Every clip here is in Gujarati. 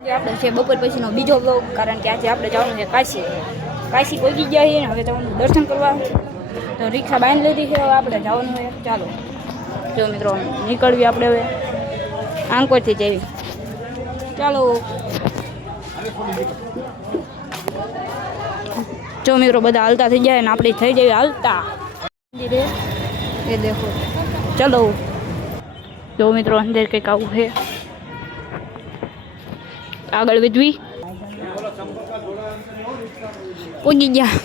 આપણે છે બપોર પછીનો બીજો વ્લોગ, કારણ કે આજે આપણે જવાનું છે કાશી પહોંચી ગયા છીએ. હવે જવાનું દર્શન કરવા, તો રિક્ષા બાંધી લીધી છે. હવે આપણે જવાનું છે. ચાલો જો મિત્રો નીકળવી આપણે હવે આંકોરથી જઈએ. ચાલો જો મિત્રો બધા હાલતા થઈ જાય ને આપણે થઈ જઈએ હાલતા. એ દેખો ચલો જો મિત્રો અંદર કંઈક આવું છે. આગળ વધવી પહોંચી ગયા.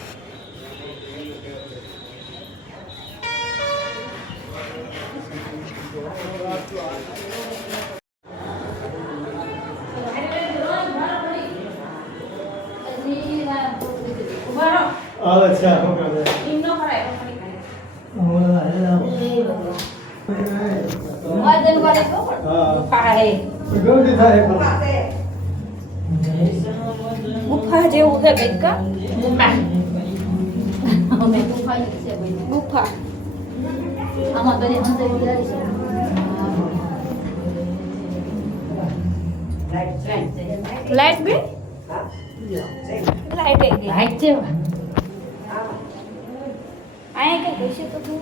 અચ્છા ગુફા જેવું છે કંઈક. ગુફા લાઈટ બી લાઈટ છે. અહીંયા કઈ કહીશે તો તું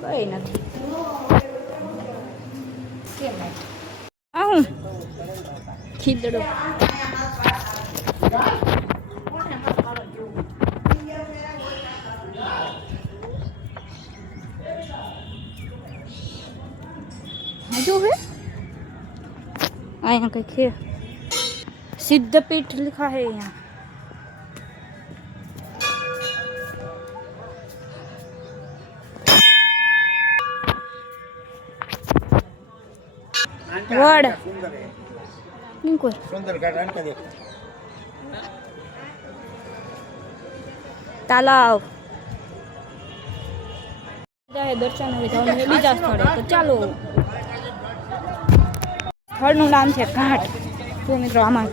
કઈ નથી. કેમ આવું ખીદડો जो है यहाँ कहीं है सिद्धपीठ लिखा है यहाँ. वड किनको सुंदर गार्डन का देखो तालाब जाए दर्शन હવે જવાનું છે બીજા સ્થળે. તો ચાલો સ્થળનું નામ છે ઘાટ. તો મિત્રો આમાં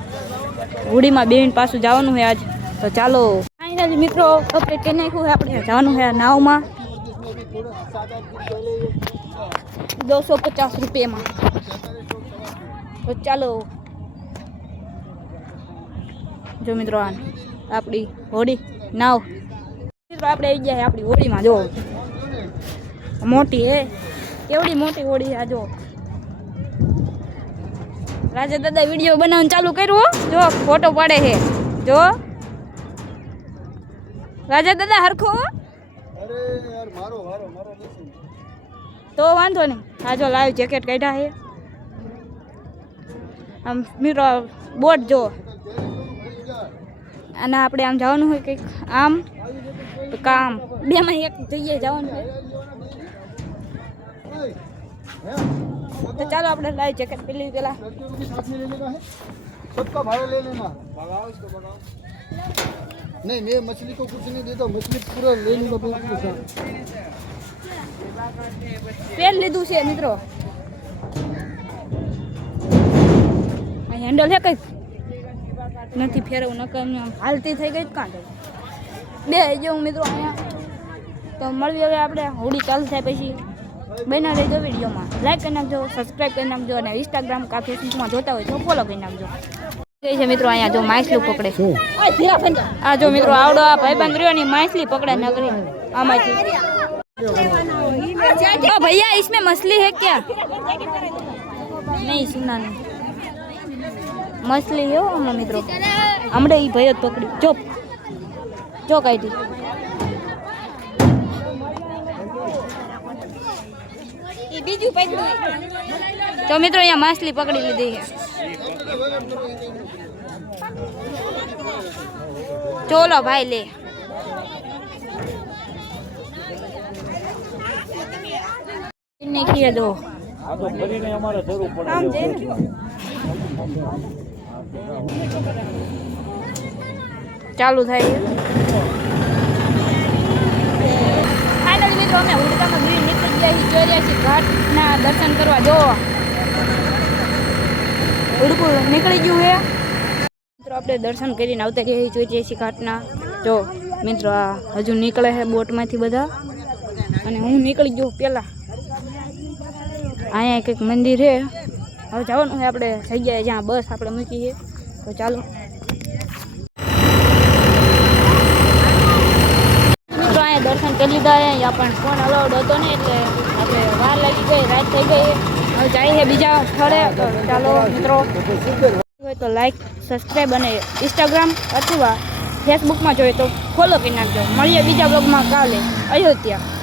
હોડીમાં બેન પાછું જવાનું છે આજ. તો ચાલો ફાઇનલી મિત્રો અપડેટ કરી નાખ્યું છે. આપણે જવાનું છે નાવમાં 250 રૂપિયામાં. તો ચાલો જો મિત્રો આપણી હોડી નાવ મિત્રો આપણે આવી ગયા આપણી હોડીમાં. જો મોટી હે કેવડી મોટી હોડી આ. જો રાજા દાદા વિડીયો બનાવવાનું ચાલુ કર્યું. જો ફોટો પાડે છે. જો રાજા દાદા હરખો. અરે યાર મારો તો વાંધો નહીં. આ જો લાઈવ જેકેટ કાઢ્યા છે. આમ મિત્રો બોટ જો. અને આપણે આમ જવાનું હોય કંઈક આમ કામ બેમાં એક જગ્યાએ જવાનું હોય. तो चलो अपने लाइव जैकेट पहले पहला सबका भाड़ा ले लेना. भगाओ इसको भगाओ. नहीं मैं मछली को कुछ नहीं देता. मछली पूरा ले लूँगा बिल्कुल साथ. पेन લીધું છે મિત્રો. આ હેન્ડલ છે કઈ નથી ફેરવું નકર આમ હાલતી થઈ ગઈ કાં બે જો મિત્રો અહીંયા. તો મળવી હવે આપણે હોડી ચાલુ થાય પછી. બના રહેજો વિડીયોમાં. લાઈક કરી નાખજો, સબસ્ક્રાઈબ કરી નાખજો, અને ઇન્સ્ટાગ્રામ કા ફેસબુકમાં જોતા હોય તો ફોલો કરી નાખજો. કઈ છે મિત્રો અહીંયા જો માછલી પકડે. આ જો મિત્રો આવડો આ ભાઈબંધ રહ્યોની માછલી પકડે નગરી આમાંથી. ओ भैया इसमें मछली है क्या? नहीं सुना नहीं. मछली है हम मित्रों हमने ही भैया पकड़ी. चुप जो काटी बीजू पकड़ी. तो मित्रों यहाँ मछली पकड़ी लीधी है. चलो भाई ले नहीं किया दो तो કરીને અમારે જરૂર પડે. આમ છે ને ચાલુ થાય છે. ફાઇનલી મિત્રો અમે હુડકામાં ગીરી નીકળી ગયા છીએ. જોઈ છીએ ઘાટના દર્શન કરવા. જો હુડકું નીકળી ગયું છે મિત્રો. આપણે દર્શન કરીને આવતા રહ્યા છીએ. જોઈએ છીએ ઘાટના. જો મિત્રો આ હજુ નીકળે છે બોટમાંથી બધા. અને હું નીકળી ગયો પહેલાં. અહીંયા કંઈક મંદિર છે હવે જવાનું છે આપણે જગ્યાએ જ્યાં બસ આપણે મૂકી છે તો ચાલો મિત્રો અહીંયા દર્શન કરી લીધા અહીંયા પણ ફોન અલાઉડ હતો ને એટલે આપણે વાર લાગી ગઈ રાત થઈ ગઈ હવે જાય છે બીજા સ્થળે તો ચાલો મિત્રો હોય તો લાઈક સબસ્ક્રાઈબ અને ઇન્સ્ટાગ્રામ અથવા ફેસબુકમાં જોઈએ તો ફોલો કરી નાખજો મળીએ બીજા બ્લોગમાં કાલે અયોધ્યા